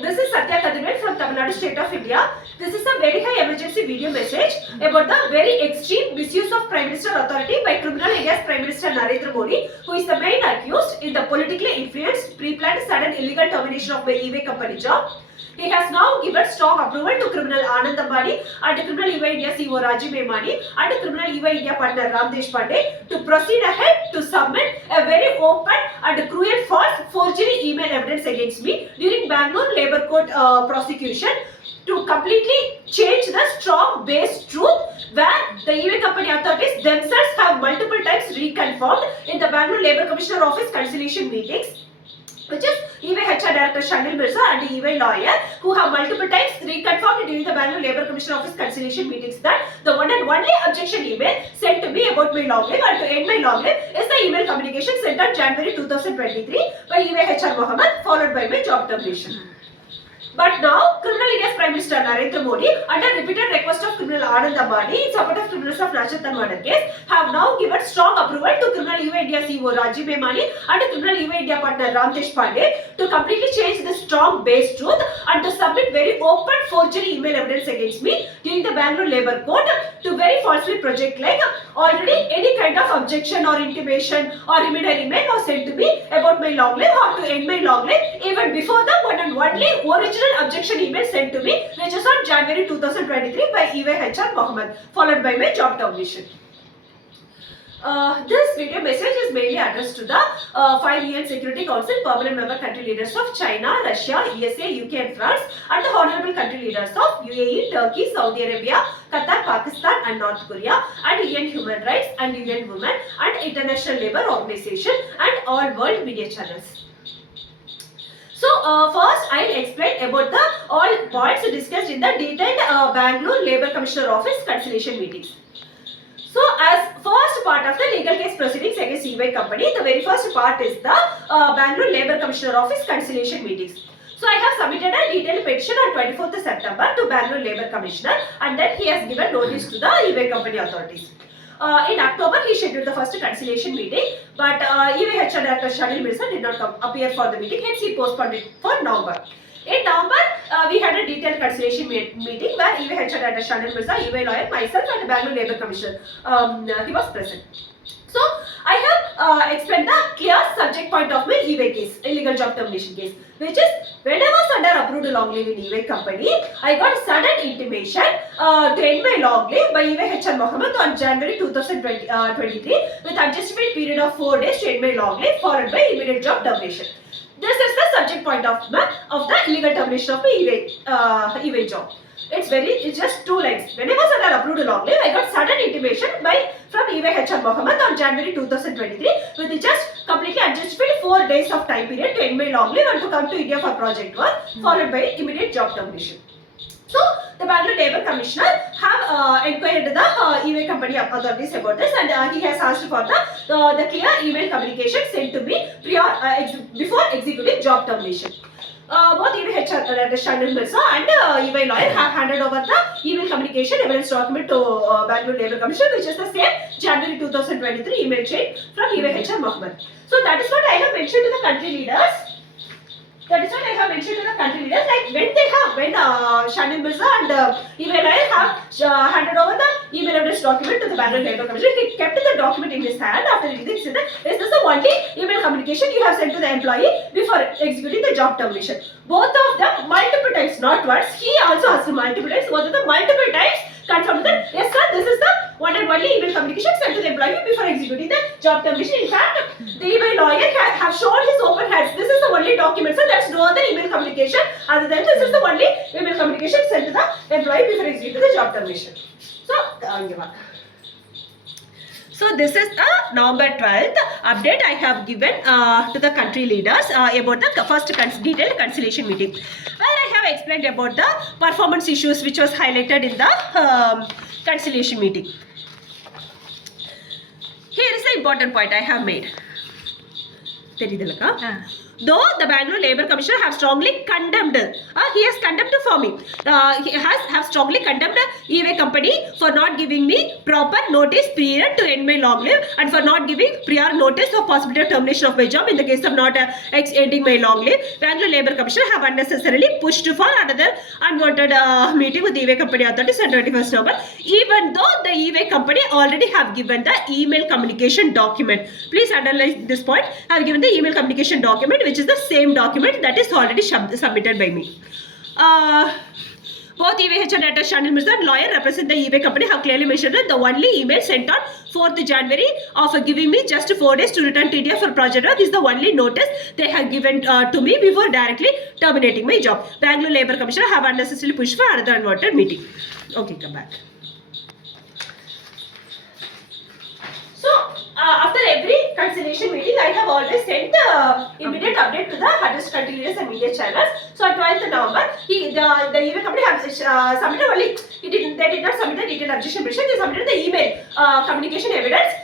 this is Satya Kadimel from Tamil Nadu State of India. This is a very high emergency video message about the very extreme misuse of Prime Minister authority by criminal alias Prime Minister Narendra Modi, who is the main accused in the politically influenced, pre-planned, sudden illegal termination of my e-way company job. He has now given strong approval to criminal Anand and criminal e-way India CEO Rajiv Memani and criminal e-way India partner Ramdesh Pandey to proceed ahead to submit a very open and cruel false forgery email evidence against me during Bangalore Labour Court prosecution to completely change the strong based truth where the e-way company authorities themselves have multiple times reconfirmed in the Bangalore Labour Commissioner Office conciliation meetings, which is e-way HR Director Shanil Mirza and the e-way lawyer, who have multiple times reconfirmed during the Bangalore Labour Commissioner Office conciliation meetings that the one and only objection email sent to me about my long leave and to end my long leave is the email communication sent on January 2023 by e-way HR Mohammed, followed by my job termination. But now, criminal India's Prime Minister Narendra Modi, under repeated request of criminal Anand in support of criminals of National murder case, have now given strong approval to criminal e-way India CEO Rajiv Memani and criminal e-way India partner Ramdesh Pandey to completely change the strong base truth and to submit very open forgery email evidence against me during the Bangalore Labour Court to very falsely project like already any kind of objection or intimation or immediate email was sent to me about my long leave or to end my long leave even before the one and only original objection email sent to me, which is on January 2023 by e-way HR Mohammed, followed by my job termination. This video message is mainly addressed to the 5 UN Security Council permanent member country leaders of China, Russia, USA, UK and France and the honorable country leaders of UAE, Turkey, Saudi Arabia, Qatar, Pakistan and North Korea and UN Human Rights and UN Women and International Labour Organization and all world media channels. So first I will explain about the all points discussed in the detailed Bangalore Labour Commissioner Office conciliation meetings. So as first part of the legal case proceedings against e-way company, the very first part is the Bangalore Labour Commissioner Office conciliation meetings. So I have submitted a detailed petition on 24th September to Bangalore Labour Commissioner and then he has given notice to the e-way company authorities. In October, he scheduled the first conciliation meeting, but e-way HR Director Shanil Mirza did not appear for the meeting, hence he postponed it for November. In November, we had a detailed conciliation meeting where e-way HR Director Shanil Mirza, e-way lawyer, myself and Bangalore Labour Commissioner, he was present. So, I have explained the clear subject point of my e-way case, illegal job termination case, which is when I was under approved long leave in e-way company, I got sudden intimation to end my long leave by e-way HR Mohammed on January 2023 with adjustment period of 4 days to end my long leave followed by immediate job termination. This is the subject point of the illegal termination of my e-way job. It's just 2 lines. When I was under approved long leave, I got sudden intimation from e-way HR Mohammed on January 2023 with just completely adjusted 4 days of time period to end my long leave and to come to India for project work, followed by immediate job termination. So, the Bangalore Labour Commissioner have inquired the e-way company authorities about this and he has asked for the clear email communication sent to me before executing job termination. Both e-way HR Shanil Mirza and e-way lawyer have handed over the email communication evidence document to Bangalore Labour Commission, which is the same January 2023 email chain from e-way HR Mohammed. So that is what I have mentioned to the country leaders. Like when Shanil Mirza and e-way lawyer have handed over the email address document to the Bangalore Labour Commission, he kept the document in his hand after reading it. Is this the only email communication you have sent to the employee before executing the job termination? Both of them multiple times, not once. He also asked multiple times. Both of them multiple times confirmed that yes sir, this is the one and only email communication sent to the employee before executing the job termination. In fact, the e-way lawyer have shown his open hands. This is the only document, sir. There's no other email communication other than this is the only email communication sent to the employee before executing the job termination. So this is the November 12th update I have given to the country leaders about the first detailed conciliation meeting, where I have explained about the performance issues which was highlighted in the conciliation meeting. Here is the important point I have made. Though the Bangalore Labour Commissioner have strongly condemned, he has condemned for me. He have strongly condemned e-way company for not giving me proper notice period to end my long leave and for not giving prior notice of possibility of termination of my job in the case of not ending my long leave. Bangalore Labour Commissioner have unnecessarily pushed for another unwanted meeting with the e-way company authorities on 21st November, even though the e-way company already have given the email communication document. Please underline this point. Have given the email communication document, which is the same document that is already submitted by me. Both EVH and Data Anand Mirza and lawyer represent the e-way company have clearly mentioned that the only email sent on 4th January of giving me just 4 days to return TDF for project work is the only notice they have given to me before directly terminating my job. Bangalore Labour Commissioner have unnecessarily pushed for another unwanted meeting. Okay, come back. So, after every conciliation meeting, I have always sent immediate update to the addressed country leaders and media channels. So, on 12th November, the e-way company has submitted only, they did not submit the detailed objection petition, they submitted the email communication evidence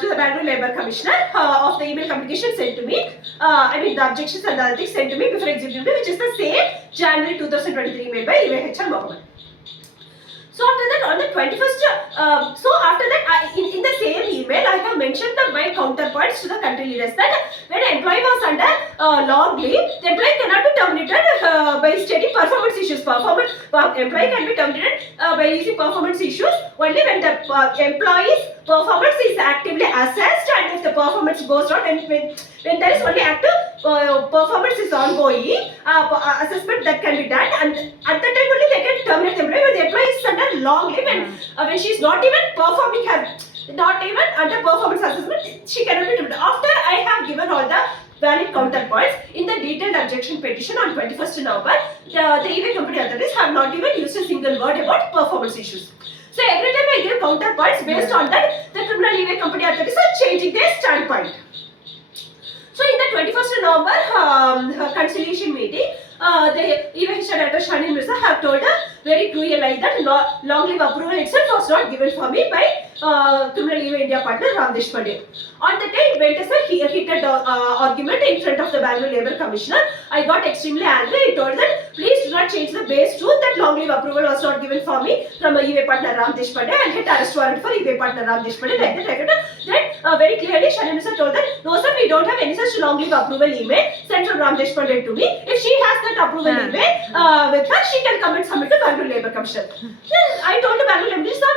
to the Bangalore Labour Commissioner of the email communication sent to me. I mean, the objections and the other things sent to me before executive, which is the same January 2023 email by EVH and Mohammed. So after that, on the 21st, so after that, in the same email, I have mentioned my counterparts to the country leaders that when an employee was under long leave, the employee cannot be terminated by stating performance issues. Employee can be terminated by using performance issues only when the employee's performance is actively assessed and if the performance goes down and when there is only active performance is ongoing, assessment that can be done, and at that time only they can terminate the employee when the employee is under long leave and when she is not even performing not even under performance assessment, she cannot be terminated. After I have given all the valid counterpoints in the detailed objection petition on 21st November, the e-way company authorities have not even used a single word about performance issues. So every time I give counterpoints based on that, the criminal e-way company authorities are changing their standpoint. So in the 21st November conciliation meeting, the EVH and Data Anand Mirza have told a very cruel lie that long leave approval itself was not given for me by criminal e-way India partner Ram Deshpande. On the day it went as a heated argument in front of the Bangalore Labour Commissioner. I got extremely angry. I told that please do not change the base truth that long leave approval was not given for me from a e-way partner Ram Deshpande and hit arrest warrant for e-way partner Ram Deshpande. Like that, very clearly Anand Mirza told that no sir, we don't have any such long leave approval email sent from Ram Deshpande to me. If she has that approval email with her, she can come and submit to Bangalore Labour Commissioner. Then I told the Bangalore Labour Commissioner,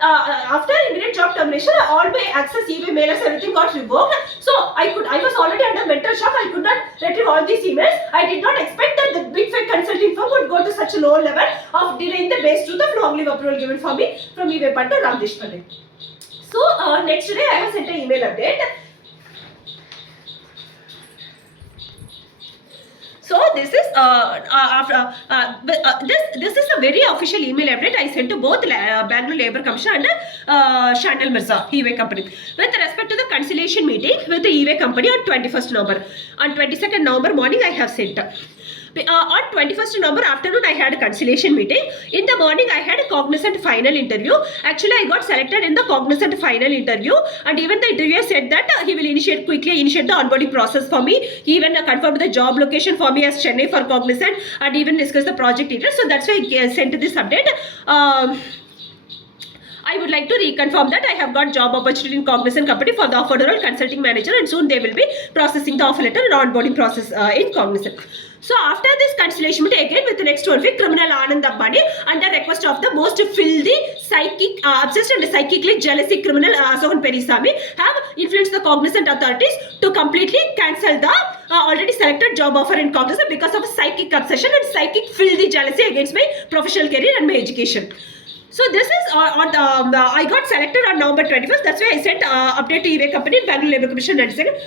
after immediate job termination, all my access, e-way, mailers, everything got revoked. So I was already under mental shock. I could not retrieve all these emails. I did not expect that the big fake consulting firm would go to such a low level of denying the base truth of long leave approval given for me from e-way partner Ram Deshpande. So next day I have sent an email update. So this is this is a very official email update I sent to both Bangalore Labour Commissioner and Anand Mirza, e-way company, with respect to the conciliation meeting with the e-way company on 21st November. On 22nd November morning I have sent. On 21st November afternoon, I had a conciliation meeting. In the morning, I had a cognizant final interview. Actually, I got selected in the cognizant final interview, and even the interviewer said that he will quickly initiate the onboarding process for me. He even confirmed the job location for me as Chennai for cognizant, and even discussed the project details. So that's why I sent this update. I would like to reconfirm that I have got job opportunity in Cognizant company for the offer role consulting manager, and soon they will be processing the offer letter and onboarding process in Cognizant. So after this conciliation meeting, again with the next 1 week, criminal Anand Ambani, under request of the most filthy, obsessed and psychically jealousy criminal Asohan Perisami, have influenced the Cognizant authorities to completely cancel the already selected job offer in Cognizant because of a psychic obsession and psychic filthy jealousy against my professional career and my education. So this is I got selected on November 21st. That's why I sent update to e-way company in Bangalore Labour Commission 92nd.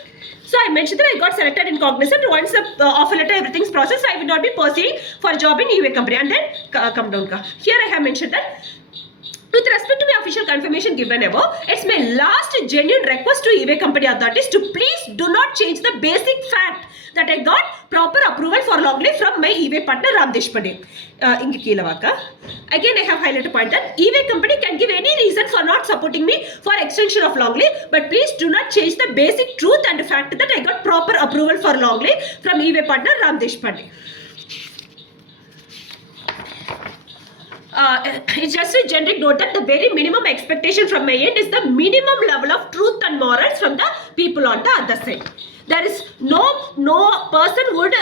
So I mentioned that I got selected in Cognizant. Once the offer letter, everything's processed, I will not be pursuing for a job in e-way company. And then come down. Here I have mentioned that with respect to my official confirmation given above, it's my last genuine request to e-way company authorities to please do not change the basic fact that I got proper approval for Longley from my eBay partner Ram Deshpande. Again, I have highlighted a point that eBay company can give any reason for not supporting me for extension of Longley, but please do not change the basic truth and the fact that I got proper approval for Longley from eBay partner Ram Deshpande. It's just a generic note that the very minimum expectation from my end is the minimum level of truth and morals from the people on the other side. There is no person would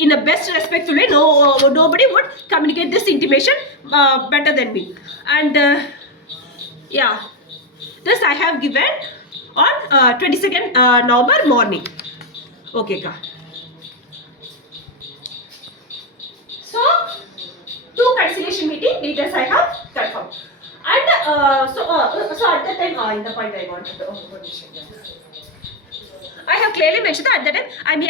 in a best respectful way, nobody would communicate this intimation better than me. And yeah, this I have given on 22nd November morning. Okay, ka. So 2 conciliation meeting details I have confirmed. And so at that time, in the point I wanted to I have clearly mentioned that at that time I am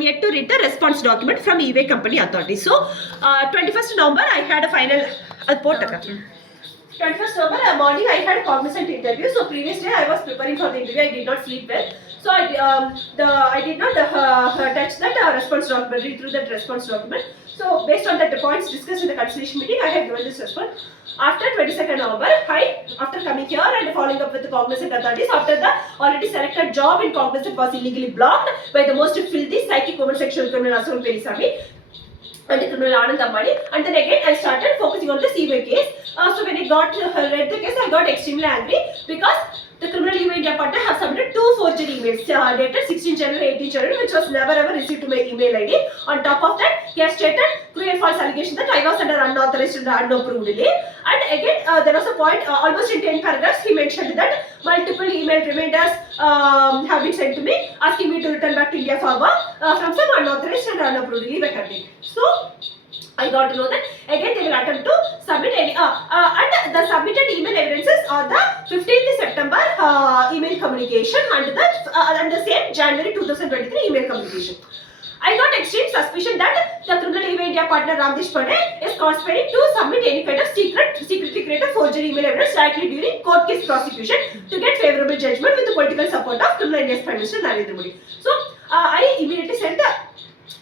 yet to read the response document from eBay company authority. So 21st November I had a final 21st November morning I had a cognizant interview. So previous day I was preparing for the interview. I did not sleep well. So I did not touch that response document, read through that response document. So based on the points discussed in the conciliation meeting, I have given this response. After 22nd November, after coming here and following up with the cognizant authorities, after the already selected job in cognizant was illegally blocked by the most filthy psychic woman sexual criminal Asur Perisami and the criminal Anand, and then again I started focusing on the eBay case. So when I got read the case, I got extremely angry because the criminal eBay India partner have submitted 2 forgery emails dated 16 January, 18 January, which was never ever received to my email ID. On top of that, he has stated true and false allegation that I was under unauthorized and unapproved list. And again, there was a point almost in 10 paragraphs. He mentioned that multiple email reminders have been sent to me asking me to return back to India for work from some unauthorized and unapproved leave. So I got to know that again they will attempt to submit any and the submitted email evidences are the 15th September email communication and the same January 2023 email communication. I got extreme suspicion that the criminal eBay India partner Ram Deshpande is conspiring to submit any kind of secretly created forgery email evidence directly during court case prosecution to get favorable judgment with the political support of criminal India's Prime Minister Narendra Modi. So I immediately sent the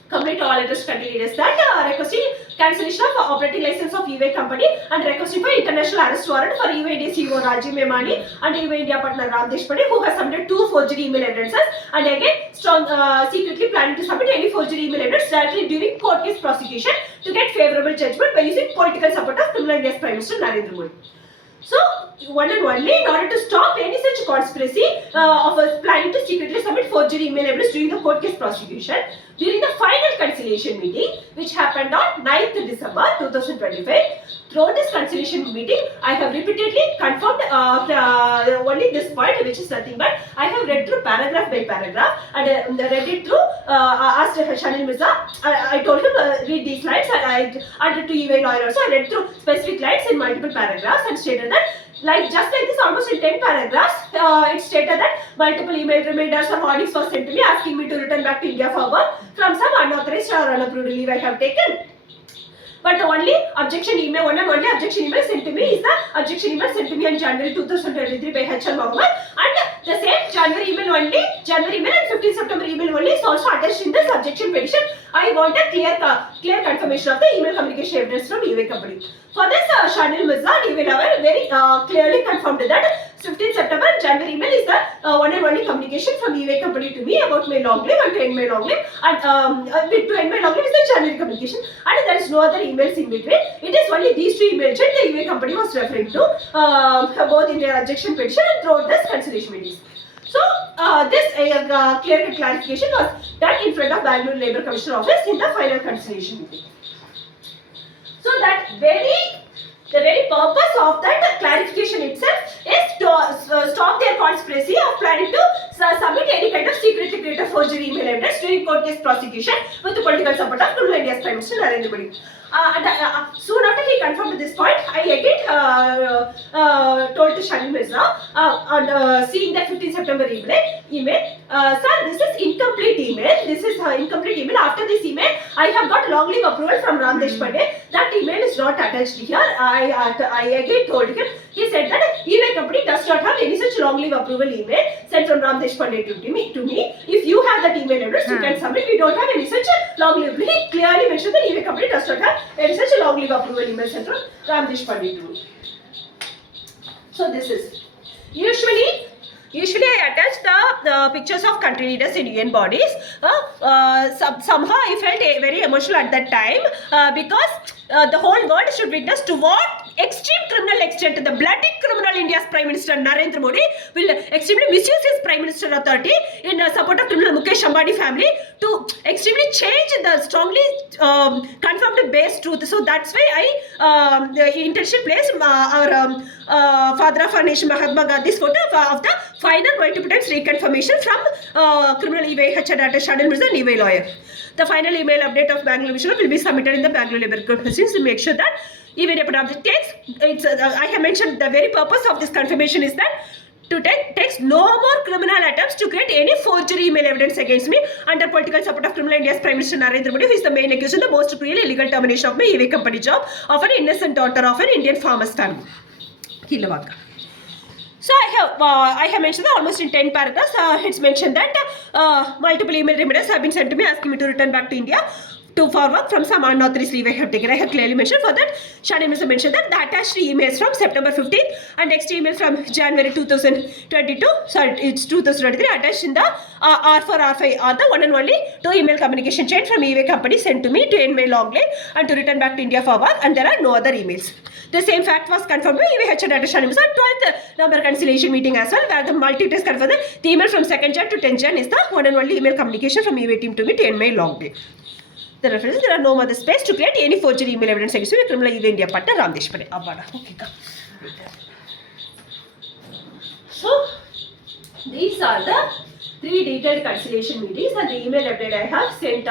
complete all address continuous that requesting cancellation of operating license of eBay company and requesting for international arrest warrant for eBay India CEO Rajiv Memani and eBay India partner Ram Deshpande, who has submitted 2 forgery email evidences and again secretly planning to submit any forgery email evidence directly during court case prosecution to get favorable judgment by using political support of criminal India's Prime Minister Narendra Modi. So, one and only in order to stop any such conspiracy of planning to secretly submit forgery email evidence during the court case prosecution, during the final conciliation meeting which happened on 9th December 2025, throughout this conciliation meeting, I have repeatedly confirmed only this point, which is nothing but I have read through paragraph by paragraph and read it through, asked Shanil Mirza, I told him read these lines and to eBay lawyer also, I read through specific lines in multiple paragraphs and stated that just like this almost in 10 paragraphs, it stated that multiple email reminders or warnings were sent to me asking me to return back to India for work from some unauthorized or unapproved leave I have taken. But the only objection email, one and only objection email sent to me is the objection email sent to me on January 2023 by H.R. Mohammed, and the same January email and 15 September email only is also attached in this objection petition. I want a clear confirmation of the email communication evidence from eBay company. For this, Shanil Mirza and eBay lawyer very clearly confirmed that 15 September and January email is the one and only communication from eBay company to me about my long live and to end my long live, and to end my long live is the January communication, and there is no other emails in between. It is only these 2 emails that the eBay company was referring to both in their objection petition and throughout this conciliation meetings. So this clear clarification was done in front of Bangalore Labour Commission office in the final conciliation meeting. So that the very purpose of that clarification itself is to stop their conspiracy of planning to submit any kind of secretly created forgery email evidence during court case prosecution with the political support of criminal India's Prime Minister Narendra Modi. Soon after he confirmed this point, I again told to Shanil Mirza on seeing that 15 September email, sir, this is incomplete email. This is incomplete email. After this email, I have got long leave approval from Ram Deshpande. That email is not attached here. I again told him. He said that EY company does not have any such long leave approval email sent from Ram Deshpande to me. If you have that email address, you can submit. We don't have any such long leave. He clearly mentioned that EY company does not have any such long leave approval email sent from Ram Deshpande to me. So this is usually I attach the pictures of country leaders in UN bodies. Somehow I felt very emotional at that time because the whole world should witness to what extreme criminal extent the bloody criminal India's Prime Minister Narendra Modi will extremely misuse his Prime Minister authority in support of criminal Mukesh Ambani family to extremely change the strongly confirmed base truth. So that's why I intentionally placed our father of our nation Mahatma Gandhi's photo of the final multiple times reconfirmation from criminal EY HR Data Shannon Mirza and EY lawyer. The final email update of Bangalore Division will be submitted in the Bangalore Labour Proceedings to make sure that even if of the text, I have mentioned the very purpose of this confirmation is that to text no more criminal attempts to create any forgery email evidence against me under political support of criminal India's Prime Minister Narendra Modi, who is the main accused in the most cruel illegal termination of my EY company job of an innocent daughter of an Indian farmer's family. So I have mentioned that almost in 10 paragraphs. It's mentioned that multiple email reminders have been sent to me asking me to return back to India to forward from some unauthorized leave I have taken. I have clearly mentioned for that. Shani Mr. mentioned that the attached emails from September 15th and next email from January 2022. Sorry, it's 2023 attached in the R4 R5 are the one and only 2 email communication chain from EY company sent to me to end my long leave and to return back to India for work, and there are no other emails. The same fact was confirmed by EY HR Data Shani Mr. 12th number conciliation meeting as well, where the multi-test confirmed that the email from 2nd Jan to 10th Jan is the one and only email communication from EY team to me to end my long leave. The reference, there are no other space to create any forgery email evidence against me. Criminal EY India Partner Ram Deshpande. Okay, so these are the 3 detailed conciliation meetings and the email update I have sent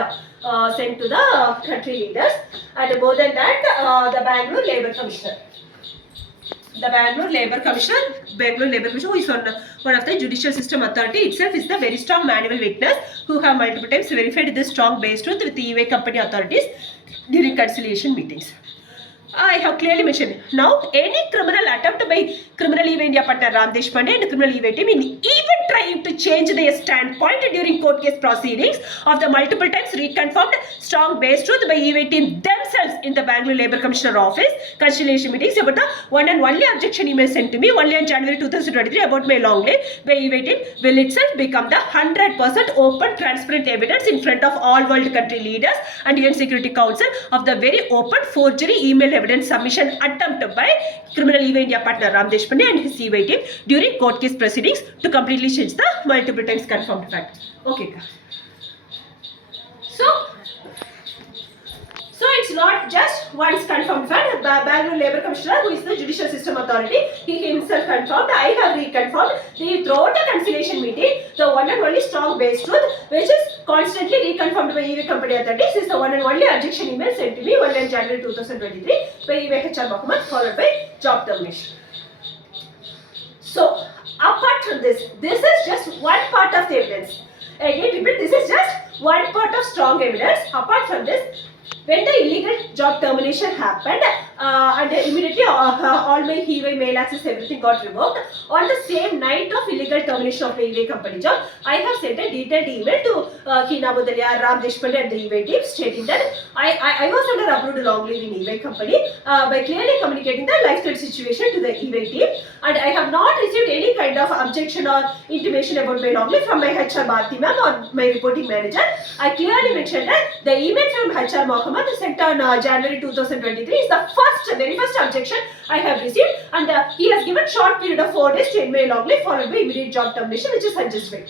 to the country leaders, and more than that, the Bangalore Labour Commissioner. The Bangalore Labour Commissioner, who is one of the judicial system authority itself, is the very strong manual witness who have multiple times verified this strong base truth with the EY company authorities during conciliation meetings. I have clearly mentioned now any criminal attempt by criminal EY India partner Ram Deshpande and criminal EY team in even trying to change their standpoint during court case proceedings of the multiple times reconfirmed strong base truth by EY team themselves in the Bangalore Labour Commissioner office conciliation meetings about the one and only objection email sent to me only on January 2023 about my long leave by EY team will itself become the 100% open transparent evidence in front of all world country leaders and UN Security Council of the very open forgery email evidence submission attempt by criminal EY India partner Ram Deshpande and his EY team during court case proceedings to completely change the multiple times confirmed fact. Okay. So it's not just once confirmed fact. Bangalore Labour Commissioner, who is the judicial system authority, he himself confirmed. I have reconfirmed. Throughout the conciliation meeting, the one and only strong base truth, which is constantly reconfirmed by EY company authorities, is the one and only objection email sent to me only in January 2023 by EY HR Mohammed, followed by job termination. So apart from this is just one part of the evidence. Again, repeat, this is just one part of strong evidence. Apart from this, when the illegal job termination happened and immediately all my EY mail access, everything got revoked, on the same night of illegal termination of the EY company job, I have sent a detailed email to Hina Budalia, Ram Deshpande and the EY team stating that I was under approved long leave in EY company by clearly communicating the lifestyle situation to the EY team, and I have not received any kind of objection or intimation about my long leave from my HR Bharti ma'am or my reporting manager. I clearly mentioned that the email from HR Mohammed sent on January 2023 is the very first objection I have received, and he has given short period of 4 days to end my long leave followed by immediate job termination, which is unjustified.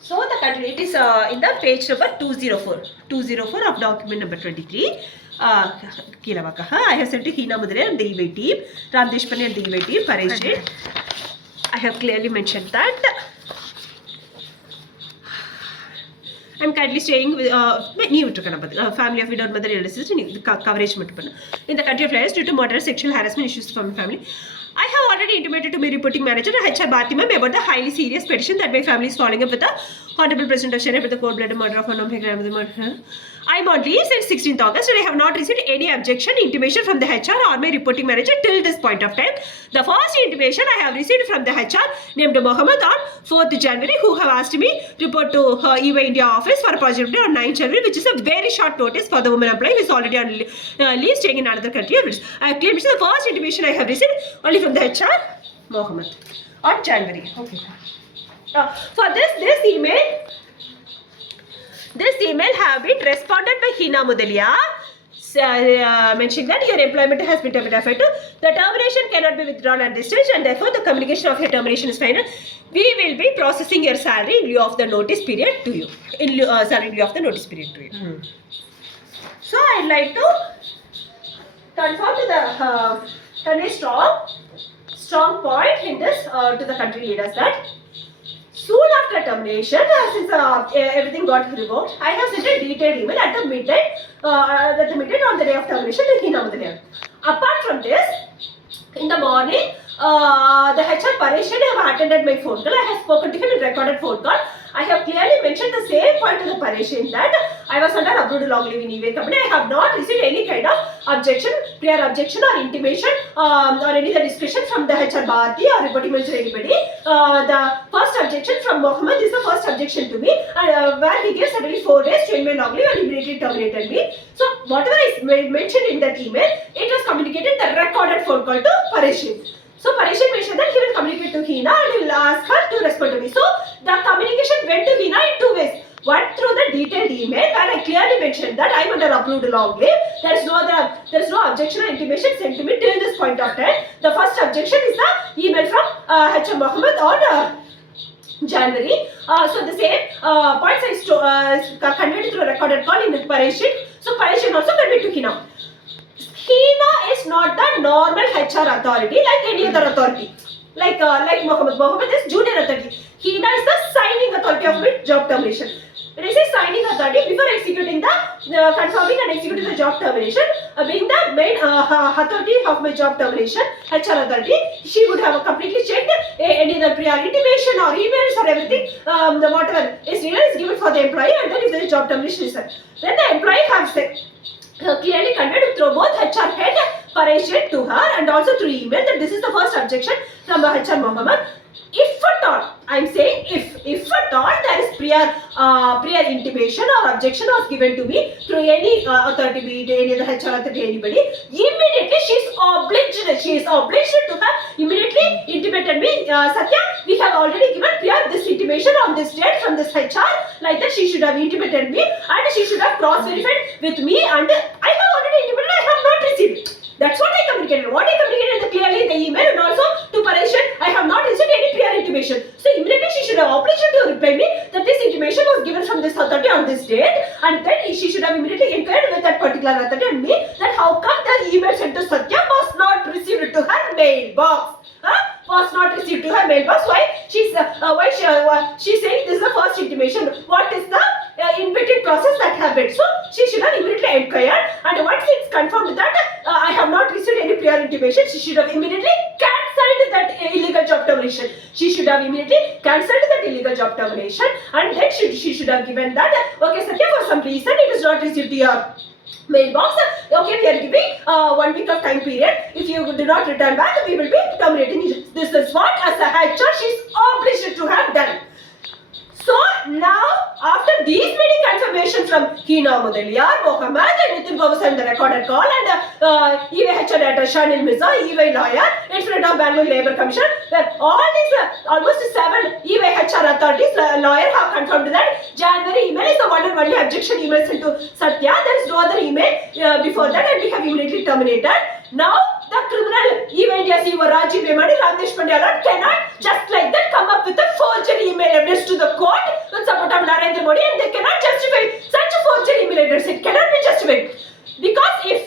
So the country, it is in the page number 204. 204 of document number 23. I have sent to Hina Mudale and the EY team, Ramdesh Pani and the EY team, Paresh. I have clearly mentioned that. I am currently staying with family of widowed mother and sister in coverage in the country of lies due to moderate sexual harassment issues from family. I have already intimated to my reporting manager HR Bharti ma'am about the highly serious petition that my family is following up with the Honorable President of Chennai with the cold-blooded murder of one of my grandmother. I am on leave since 16th August and I have not received any objection, intimation from the HR or my reporting manager till this point of time. The first intimation I have received from the HR named Mohammed on 4th January who have asked me to report to EY India office for a project on 9th January, which is a very short notice for the woman employee who is already on leave staying in another country. I have clearly mentioned the first intimation I have received only from the HR Mohammed on January. Okay. For this email have been responded by Hina Mudalia mentioning that your employment has been terminated. The termination cannot be withdrawn at this stage and therefore the communication of your termination is final. We will be processing your salary in lieu of the notice period to you. So I'd like to confirm to the convey strong point in this to the country leaders that soon after termination, since everything got revoked, I have sent a detailed email at the midnight on the day of termination to Hina Mudalia. Apart from this, in the morning, the HR Paresh have attended my phone call. I have spoken to him in recorded phone call. I have clearly mentioned the same point to the Paresh that I was under approved long leave in EY company. I have not received any kind of objection, prior objection or intimation or any other discussion from the HR Bharti or reporting manager anybody. The first objection from Mohammed is the first objection to me where he gave suddenly 4 days to end my long leave and immediately terminated me. So whatever I mentioned in that email, it was communicated the recorded phone call to Paresh. So Paresh mentioned that he will communicate to Hina and he will ask her to respond to me. So the communication went to Hina in 2 ways. One through the detailed email where I clearly mentioned that I am under approved long leave. There is no objection or intimation sent to me till this point of time. The first objection is the email from HR Mohammed on January. So the same points I conveyed through a recorded call in Paresh. So Paresh also conveyed to Hina. Hina is not the normal HR authority like any other authority. Like Mohammed. Mohammed is junior authority. Hina is the signing authority of my job termination. When I say signing authority, before executing the confirming and executing the job termination, being the main authority of my job termination, HR authority, she would have completely checked any other prior intimation or emails or everything, whatever is needed is given for the employee, and then if there is job termination is said, then the employee has clearly conveyed through both HR head Paresh to her and also through email that this is the first objection from HR Mohammed. If at all, I am saying if at all there is prior intimation or objection was given to me through any authority, be it any other HR authority, anybody, immediately she is obliged to have immediately intimated me, Satya, we have already given prior this intimation on this date from this HR, like that she should have intimated me and she should have cross-verified with me, and I have already intimated, I have not received it. That's what I communicated. What I communicated clearly in the email and also to Paresh, I have not received any prior intimation. So immediately she should have obliged to reply me that this intimation was given from this authority on this date, and then she should have immediately inquired with that particular authority and me that how come the email sent to Satya was not received to her mailbox. Was not received to her mailbox. Why? She's saying this is the first intimation. What is the in between process that happened? So she should have immediately inquired, and once it's confirmed that I have not received any prior intimation, she should have immediately cancelled that illegal job termination. She should have immediately cancelled that illegal job termination, and then she should have given that okay Satya, for some reason it is not received to your mailbox. Okay, we are giving 1 week of time period. If you do not return back, we will be terminating you. This is what as a HR she is obliged to have done. So now, after these many confirmations from Hina Mudalia, Mohammed and Nitin Gowus and the recorded call and EY HR Director Shanil Mirza, EY lawyer in front of Bangalore Labour Commission, that all these almost 7 EY HR authorities lawyer have confirmed that January email is the one and only objection email sent to Satya. There is no other email before that, and we have immediately terminated. Now the criminal event yes, Rajiv Memani, Ramesh Pandya cannot just like that come up with a forgery email address to the court with support of Narendra Modi, and they cannot justify such a forgery email address. It cannot be justified because if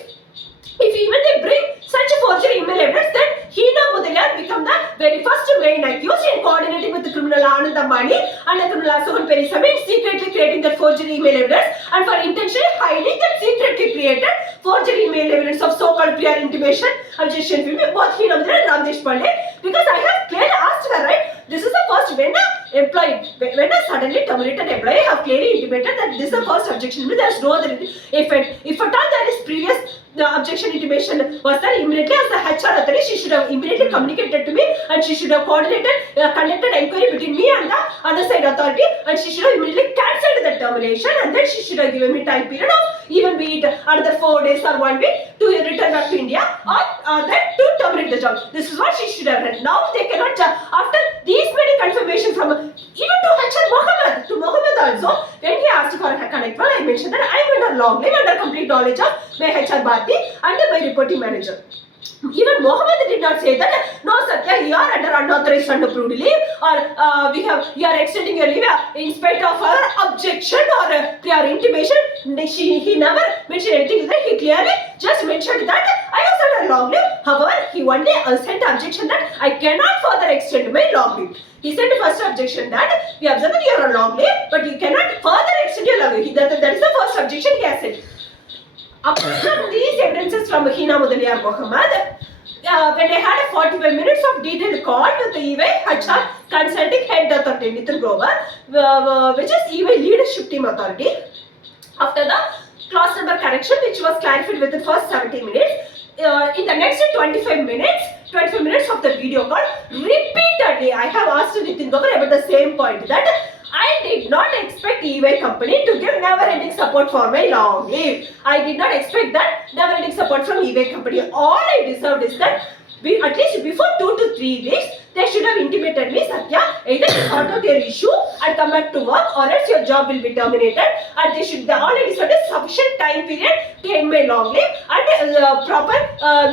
even they bring such a forgery email address, then Hina Mudaliar become the very first main accused in coordinating with the criminal Anand and the criminal Sohan Perisamy in secretly creating that forgery email address and for intentionally hiding that secretly created forgery email evidence of so-called prior intimation objection film both Hina Mudaliar and Ramesh Pandya, because I have clearly asked her, right? This is the first when a suddenly terminated employee have clearly intimated that this is the first objection. There is no other effect. If at all there is previous the objection intimation was there, immediately as the HR authority, she should have immediately communicated to me and she should have coordinated, conducted inquiry between me and the other side authority, and she should have immediately cancelled the termination, and then she should have given me time period of even be it another 4 days or 1 week to return back to India or then to terminate the job. This is what she should have done. Now they cannot, after these many confirmation from even to HR Mohammed also, when he asked for a connect, well, I mentioned that I am under long leave under complete knowledge of my HR Bharti and my reporting manager. Even Mohammed did not say that, no Satya, you are under unauthorized unapproved leave, or you are extending your leave in spite of our objection or prior intimation. He never mentioned anything like that. He clearly just mentioned that I was under long leave. However, he only sent objection that I cannot further extend my long leave. He sent first objection that we observe that you are on long leave, but you cannot further extend your long leave. That is the first objection he has sent. After these evidences from Hina Mudaliar Mohammed, when I had a 45 minutes of detailed call with the EY HR Consulting Head Authority Nitin Grover, which is EY Leadership Team Authority, after the clause number correction, which was clarified within the first 70 minutes, in the next 25 minutes of the video call, repeatedly I have asked Nitin Grover about the same point, that I did not expect EY company to give never-ending support for my long leave. I did not expect that never-ending support from EY company. All I deserved is that at least before 2 to 3 weeks, they should have intimated me, Satya, either sort out your issue and come back to work, or else your job will be terminated. And they already deserved a sufficient time period to end my long leave and proper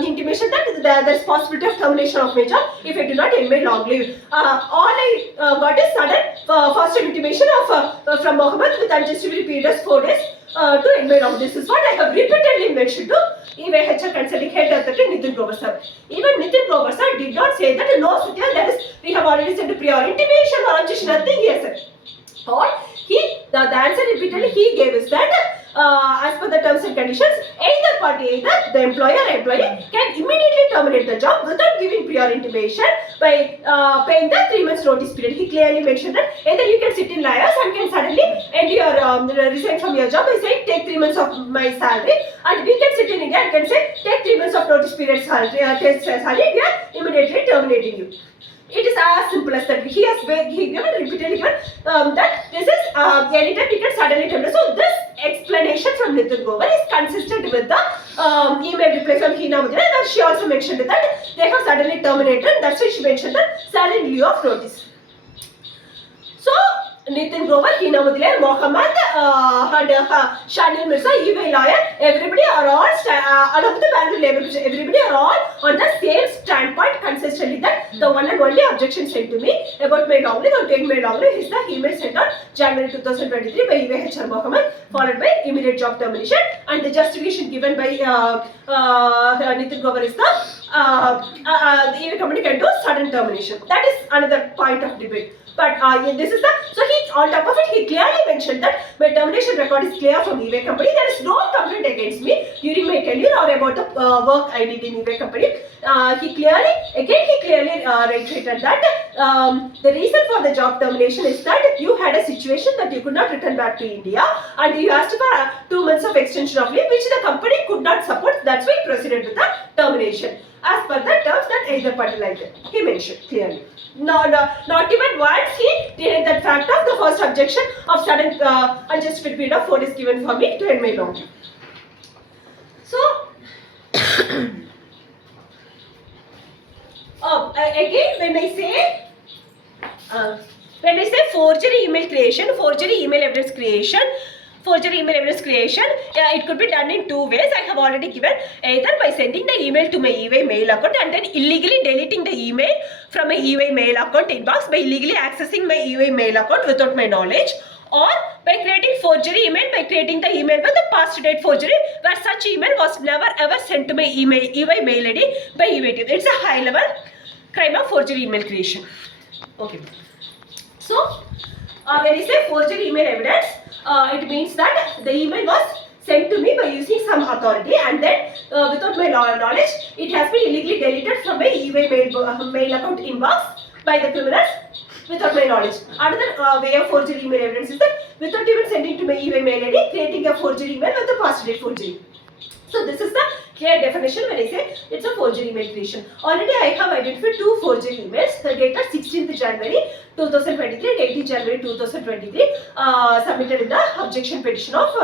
intimation that there is possibility of termination of my job if I do not end my long leave. All I got is sudden first intimation of from Mohammed with adjustable period of 4 days to end my long leave. This is what I have repeatedly mentioned to even HR Consulting Head Authority Nitin Grover sir. Even Nitin Grover sir did not say that no Satya, that is we have already sent a prior intimation or objection, nothing he has said. Or the answer repeatedly he gave is that as per the terms and conditions, either party, either the employer or employee can immediately terminate the job without giving prior intimation by paying the 3 months notice period. He clearly mentioned that either you can sit in liars and can suddenly end your resign from your job by saying take 3 months of my salary, and we can sit in India and can say take 3 months of notice period salary, we are immediately terminating you. It is as simple as that. He has given repeatedly given that this is anytime you can suddenly terminate. So this explanation from Nitin Grover is consistent with the email reply from Hina Mudaliar, and she also mentioned that they have suddenly terminated. That's why she mentioned that salary in lieu of notice. So Nitin Grover, Hina Mudaliar, Mohammed, and Shanil Mirza, EY lawyer, everybody are all along the Bangalore Labour Commission, everybody are all on the same standpoint consistently that the one and only objection sent to me about my long leave or taking my long leave is the email sent on January 2023 by EY HR Mohammed, followed by immediate job termination, and the justification given by Nitin Grover is the EY company can do sudden termination. That is another point of debate. But this is so he on top of it he clearly mentioned that my termination record is clear from EY company. There is no complaint against me during my tenure or about the work I did in EY company. He clearly reiterated that the reason for the job termination is that you had a situation that you could not return back to India and you asked for 2 months of extension of leave, which the company could not support. That's why he proceeded with the termination as per the terms that either party liked it. He mentioned clearly. No, not even once he denied that fact of the first objection of sudden unjustified period of 4 days given for me to end my long leave. So, again when I say forgery email creation, forgery email evidence creation, forgery email evidence creation. It could be done in two ways. I have already given, either by sending the email to my EY mail account and then illegally deleting the email from my EY mail account inbox by illegally accessing my EY mail account without my knowledge, or by creating forgery email by creating the email with the past date forgery where such email was never ever sent to my EY mail ID by EY team. It's a high level crime of forgery email creation. Okay. So when I say forgery email evidence, it means that the email was sent to me by using some authority and then without my knowledge it has been illegally deleted from my EY mail account inbox by the criminals without my knowledge. Another way of forgery email evidence is that without even sending to my EY mail ID, creating a forgery email with the past date forgery. So this is the clear definition when I say it's a forgery email creation. Already I have identified two forgery emails dated 16th January 2023 and 18th January 2023 submitted in the objection petition of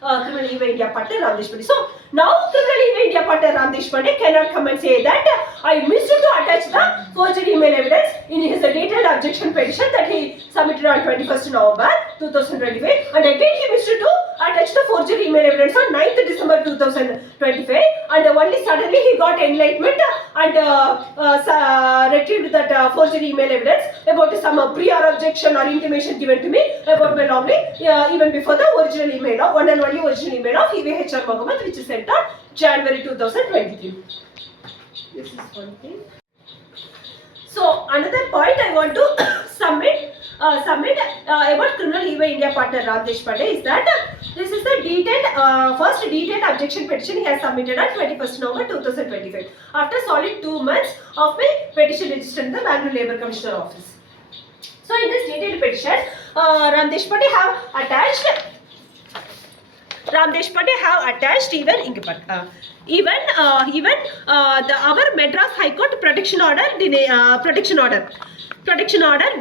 criminal EY India partner Ramdesh Pandey. So now criminal EY India partner Ramdesh Pandey cannot come and say that I missed to attach the forgery email evidence in his detailed objection petition that he submitted on 21st November 2025, and again he missed to attach the forgery email evidence on 9th December 2025, and only suddenly he got enlightenment and retrieved that forgery email evidence about some prior objection or intimation given to me about my nominee even before the original email of one and only original email of EVHR Mohammed, which is sent on January 2023. This is one thing. So another point I want to submit about criminal EY India partner Ramdesh Pandey is that this is the detailed first detailed objection petition he has submitted on 21st November 2025 after solid 2 months of my petition registered in the Bangalore Labour Commissioner office. So in this detailed petition, Ramdesh Pandey have attached even our Madras High Court protection order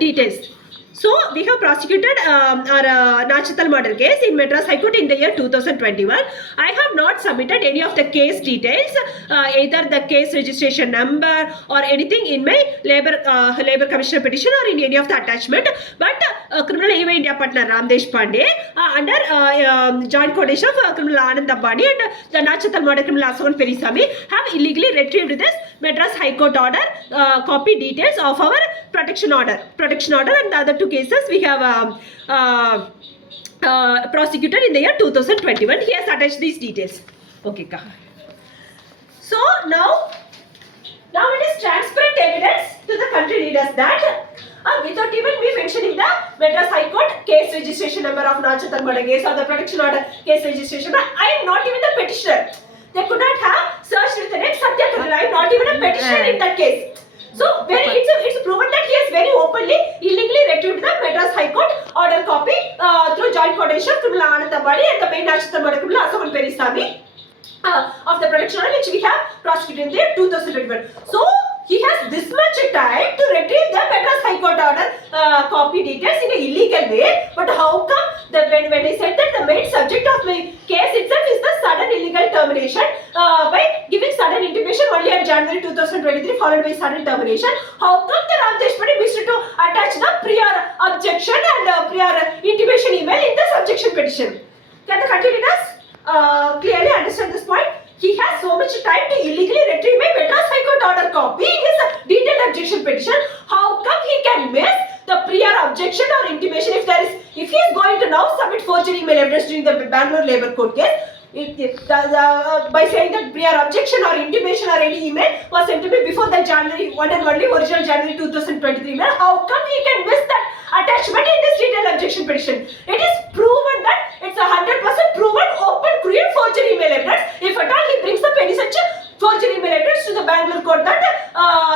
details. So we have prosecuted our Nachital murder case in Madras High Court in the year 2021. I have not submitted any of the case details, either the case registration number or anything in my Labour Commissioner petition or in any of the attachment. But criminal EY India partner Ramdesh Pandey under joint coordination of criminal Anand and the Nachital murder criminal Asavan Perisamy have illegally retrieved this Madras High Court order copy details of our protection order and the other two cases we have prosecuted in the year 2021. He has attached these details. Okay, so now it is transparent evidence to the country leaders that without even me mentioning the Madras High Court case registration number of Nachital murder case or the protection order case registration number, I am not even the petitioner. They could not have searched with the name Satya Kadula. I am not even a petitioner in that case. So it's proven that he has very openly illegally retrieved the Madras High Court order copy through joint coordination of criminal Anand and the main Nachital murder criminal Asavan Perisamy of the protection order which we have prosecuted in the year 2021. So he has this much time to retrieve the Madras High Court order copy details in an illegal way. But how come when I said that the main subject of my case itself is the sudden illegal termination by giving sudden intimation only on January 2023 followed by sudden termination, how come the Ramdesh Pandey missed to attach the prior objection and prior intimation email in the subjection petition? Can the country leaders clearly understand this point? He has so much time to illegally retrieve my Madras High Court order copy in his detailed objection petition. How come he can miss the prior objection or intimation if he is going to now submit forgery email evidence during the Bangalore Labour Court case? By saying that prior objection or intimation or any email was sent to me before the January one and only original January 2023 email, how come he can miss that attachment in this detailed objection petition? It is proven that it's 100% proven open cruel forgery email evidence. If at all he brings up any such forgery email evidence to the Bangalore court that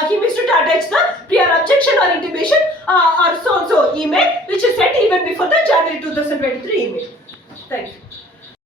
he missed to attach the prior objection or intimation or so email which is sent even before the January 2023 email. Thank you.